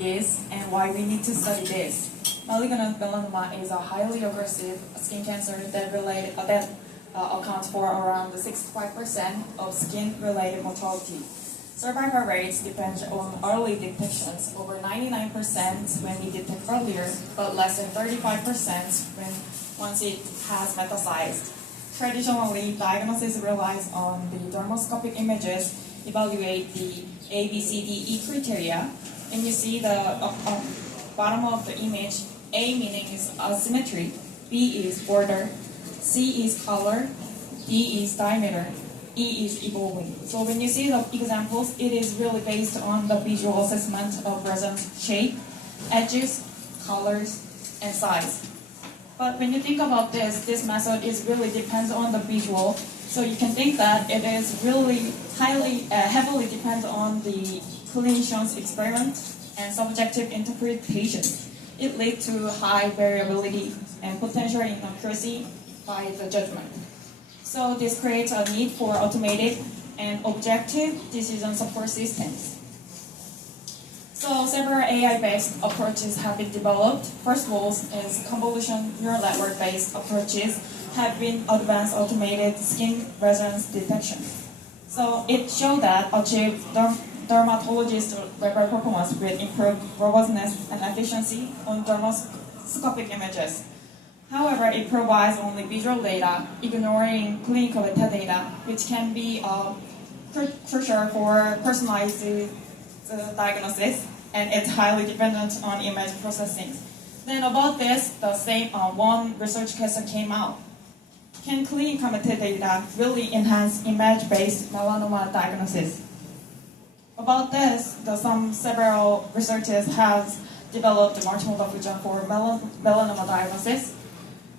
is and why we need to study this. Malignant melanoma is a highly aggressive skin cancer that accounts for around 65% of skin-related mortality. Survival rates depend on early detections, over 99% when we detect earlier, but less than 35% once it has metastasized. Traditionally, diagnosis relies on the dermoscopic images, evaluate the ABCDE criteria, and you see the bottom of the image. A meaning is asymmetry, B is border, C is color, D is diameter, E is evolving. So when you see the examples, it is really based on the visual assessment of resin's shape, edges, colors, and size. But when you think about this method is really depends on the visual. So you can think that it is really heavily depends on the clinician's experiment and subjective interpretation. It leads to high variability and potential inaccuracy by the judgment. So this creates a need for automated and objective decision support systems. So several AI-based approaches have been developed. First of all is convolutional neural network-based approaches have been advanced automated skin resonance detection. So it showed that achieved dermatologist level performance with improved robustness and efficiency on dermoscopic images. However, it provides only visual data, ignoring clinical metadata, which can be crucial for personalized diagnosis, and it's highly dependent on image processing. Then about this, the same one research question came out. Can clinical metadata really enhance image-based melanoma diagnosis? About this, several researchers have developed multimodal fusion for melanoma diagnosis,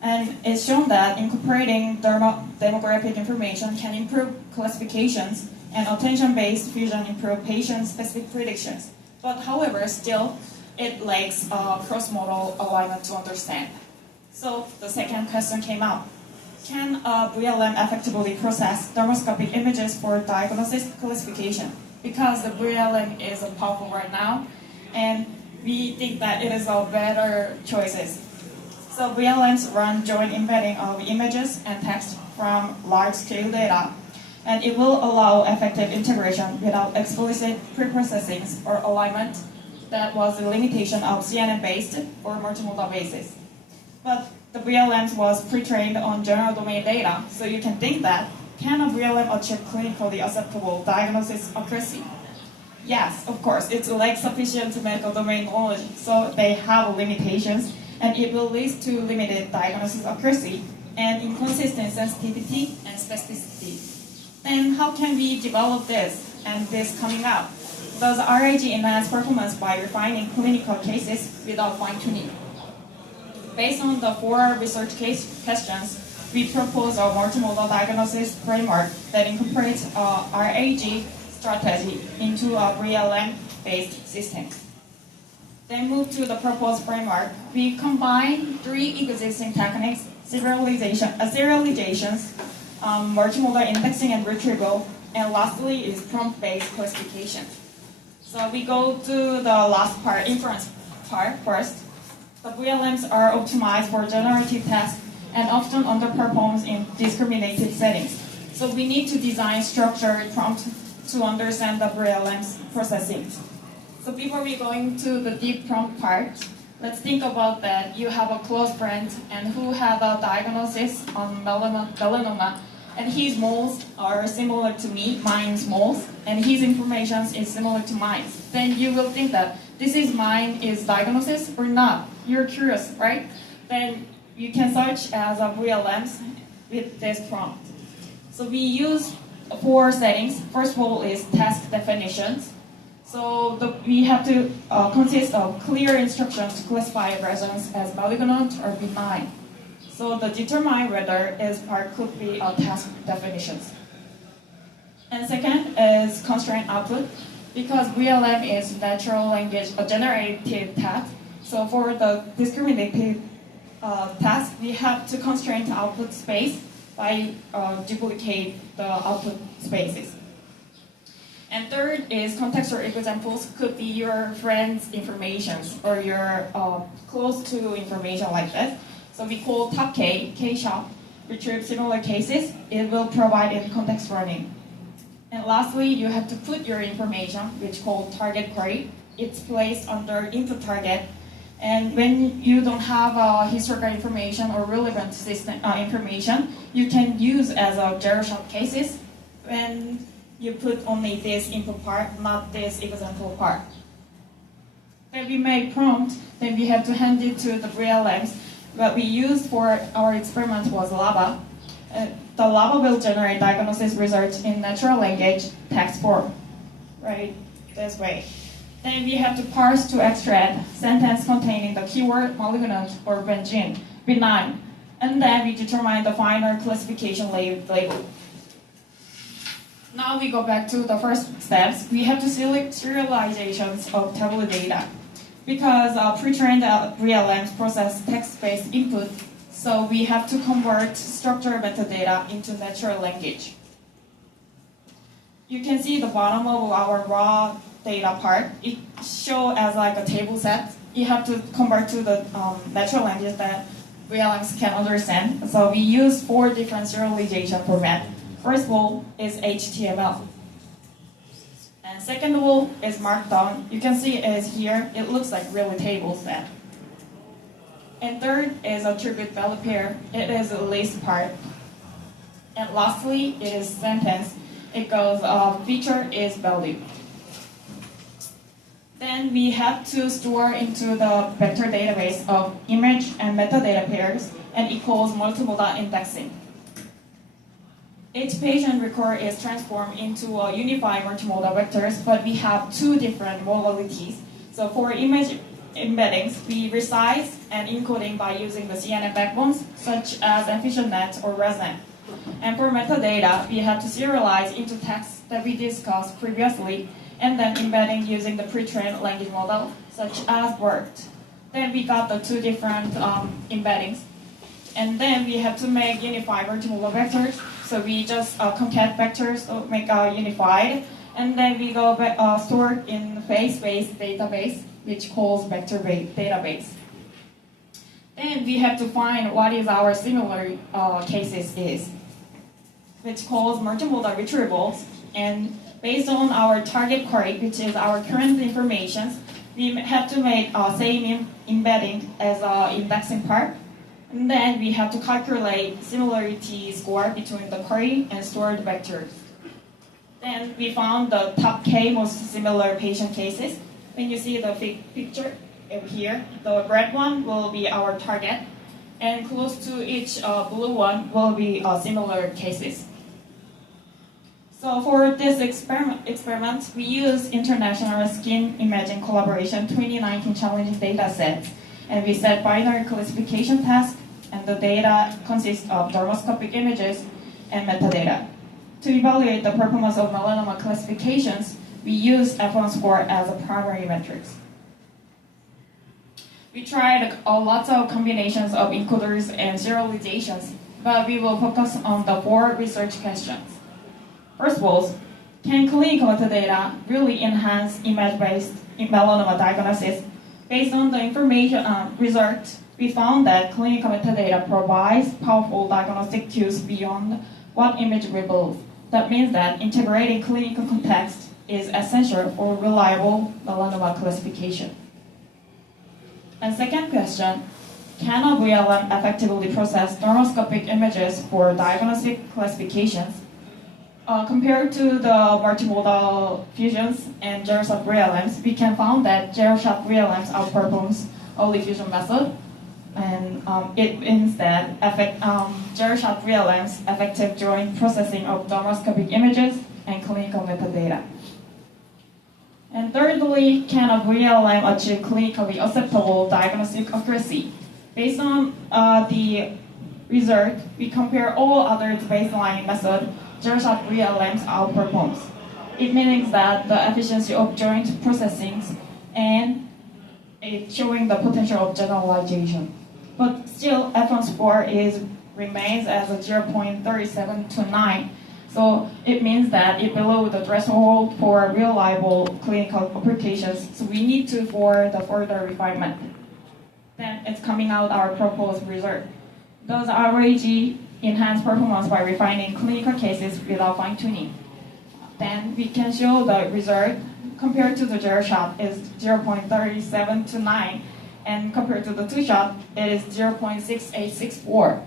and it's shown that incorporating demographic information can improve classifications, and attention-based fusion improve patient-specific predictions. But however, still, it lacks cross-modal alignment to understand. So the second question came out. Can a VLM effectively process dermoscopic images for diagnosis classification? Because the VLM is powerful right now, and we think that it is a better choices. So VLMs run joint embedding of images and text from large-scale data, and it will allow effective integration without explicit preprocessing or alignment. That was the limitation of CNN-based or multimodal basis. But the VLMs was pre-trained on general domain data, so you can think that, can a VLM achieve clinically acceptable diagnosis accuracy? Yes, of course, it's like sufficient medical domain knowledge, so they have limitations, and it will lead to limited diagnosis accuracy and inconsistent sensitivity and specificity. Then how can we develop this and this coming up? Does RAG enhance performance by refining clinical cases without fine-tuning? Based on the 4 research questions, we propose a multimodal diagnosis framework that incorporates a RAG strategy into a VLM-based system. Then move to the proposed framework. We combine 3 existing techniques: serializations, multimodal indexing and retrieval, and lastly is prompt-based classification. So we go to the last part, inference part first. The VLMs are optimized for generative tasks and often underperforms in discriminated settings. So we need to design structured prompts to understand the VLM's processing. So before we go into the deep prompt part, let's think about that. You have a close friend and who had a diagnosis on melanoma, and his moles are similar to me, mine's moles, and his information is similar to mine. Then you will think that this is mine is diagnosis or not. You're curious, right? Then you can search as a VLMs with this prompt. So we use 4 settings. First of all is task definitions. So we have to consist of clear instructions to classify resonance as malignant or benign. So the determine whether is part could be a task definitions. And second is constraint output, because VLM is natural language generated task. So for the discriminated task, we have to constrain the output space by duplicate the output spaces. And third is contextual examples could be your friend's information or your close to information like this. So we call top K-shop, retrieve similar cases. It will provide in context learning. And lastly, you have to put your information, which called target query. It's placed under input target. And when you don't have historical information or relevant system information, you can use as a zero-shot cases when you put only this input part, not this example part. When we make prompt, then we have to hand it to the VLMs. What we used for our experiment was Lava. The Lava will generate diagnosis results in natural language text form, right? This way. Then we have to parse to extract sentence containing the keyword malignant or benign, and then we determine the final classification label. Now we go back to the first steps. We have to select serializations of table data because pre-trained VLMs process text-based input, so we have to convert structured metadata into natural language. You can see the bottom of our raw data part. It shows as like a table set. You have to convert to the natural language that VLMs can understand. So we use 4 different serialization formats. First of all is HTML. And second of all is Markdown. You can see it is here. It looks like really table set. And third is attribute value pair. It is a list part. And lastly, it is sentence. It goes feature is value. Then we have to store into the vector database of image and metadata pairs and equals multimodal indexing. Each patient record is transformed into a unified multimodal vectors, but we have 2 different modalities. So for image embeddings, we resize and encoding by using the CNN backbones, such as EfficientNet or ResNet. And for metadata, we have to serialize into text that we discussed previously, and then embedding using the pre-trained language model, such as BERT. Then we got the 2 different embeddings. And then we have to make unified multimodal vectors. So we just concat vectors to make unified. And then we go back, store in face-based database, which calls vector-based database. Then we have to find what is our similar cases is, which calls multimodal retrievals. And based on our target query, which is our current information, we have to make same embedding as indexing part. And then we have to calculate similarity score between the query and stored vectors. Then we found the top K most similar patient cases. When you see the picture over here, the red one will be our target, and close to each blue one will be similar cases. So for this experiment, we use International Skin Imaging Collaboration 2019 challenging data sets, and we set binary classification task, and the data consists of dermoscopic images and metadata. To evaluate the performance of melanoma classifications, we use F1 score as a primary metric. We tried lots of combinations of encoders and serializations, but we will focus on the 4 research questions. First of all, can clinical metadata really enhance image-based melanoma diagnosis? Based on the information result, we found that clinical metadata provides powerful diagnostic cues beyond what image reveals. That means that integrating clinical context is essential for reliable melanoma classification. And second question, can a VLM effectively process dermoscopic images for diagnostic classifications? Compared to the multimodal fusions and zero-shot VLMs, we can find that zero-shot VLMs outperforms only fusion method, and it means that zero-shot VLMs effective joint processing of dermoscopic images and clinical metadata. And thirdly, can a VLM achieve clinically acceptable diagnostic accuracy? Based on the result, we compare all other baseline methods. Zero-shot VLMs outperforms. It means that the efficiency of joint processing and it's showing the potential of generalization. But still, F1 score remains as a 0.3729. So it means that it's below the threshold for reliable clinical applications. So we need to for the further refinement. Then it's coming out our proposed result. Does RAG enhance performance by refining clinical cases without fine-tuning? Then we can show the result compared to the gel shot is 0.37 to 9, and compared to the two shot, it is 0.6864.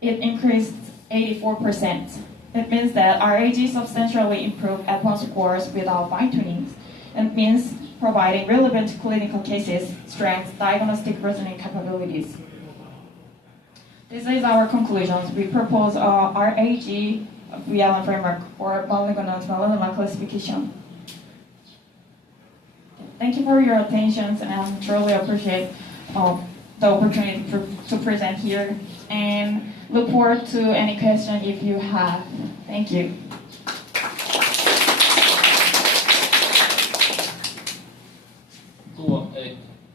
It increased 84%. It means that RAG substantially improved endpoint scores without fine-tuning. It means providing relevant clinical cases, strengths, diagnostic reasoning capabilities. This is our conclusions. We propose a RAG VLM framework for malignant melanoma classification. Thank you for your attention, and I truly appreciate the opportunity to present here, and look forward to any question if you have. Thank you. 또